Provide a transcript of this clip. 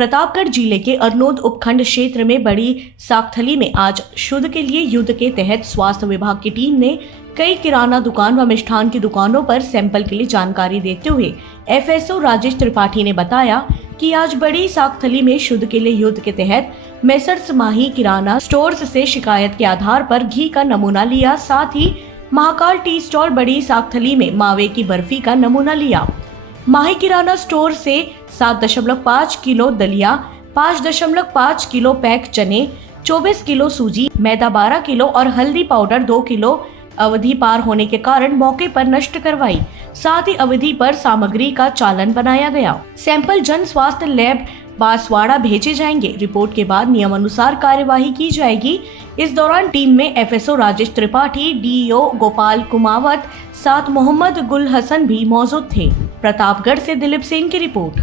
प्रतापगढ़ जिले के अरनोद उपखंड क्षेत्र में बड़ी साकथली में आज शुद्ध के लिए युद्ध के तहत स्वास्थ्य विभाग की टीम ने कई किराना दुकान व मिष्ठान की दुकानों पर सैंपल के लिए जानकारी देते हुए एफएसओ राजेश त्रिपाठी ने बताया कि आज बड़ी साकथली में शुद्ध के लिए युद्ध के तहत मेसर्स माही किराना स्टोर्स से शिकायत के आधार पर घी का नमूना लिया। साथ ही महाकाल टी स्टॉल बड़ी साकथली में मावे की बर्फी का नमूना लिया। माही किराना स्टोर से 7.5 किलो दलिया, 5.5 किलो पैक चने, 24 किलो सूजी, मैदा 12 किलो और हल्दी पाउडर 2 किलो अवधि पार होने के कारण मौके पर नष्ट करवाई। साथ ही अवधि पर सामग्री का चालान बनाया गया। सैंपल जन स्वास्थ्य लैब बांसवाड़ा भेजे जाएंगे। रिपोर्ट के बाद नियमानुसार कार्यवाही की जाएगी। इस दौरान टीम में एफएसओ राजेश त्रिपाठी, डीईओ गोपाल कुमावत, साथ मोहम्मद गुल हसन भी मौजूद थे। प्रतापगढ़ से दिलीप सिंह की रिपोर्ट।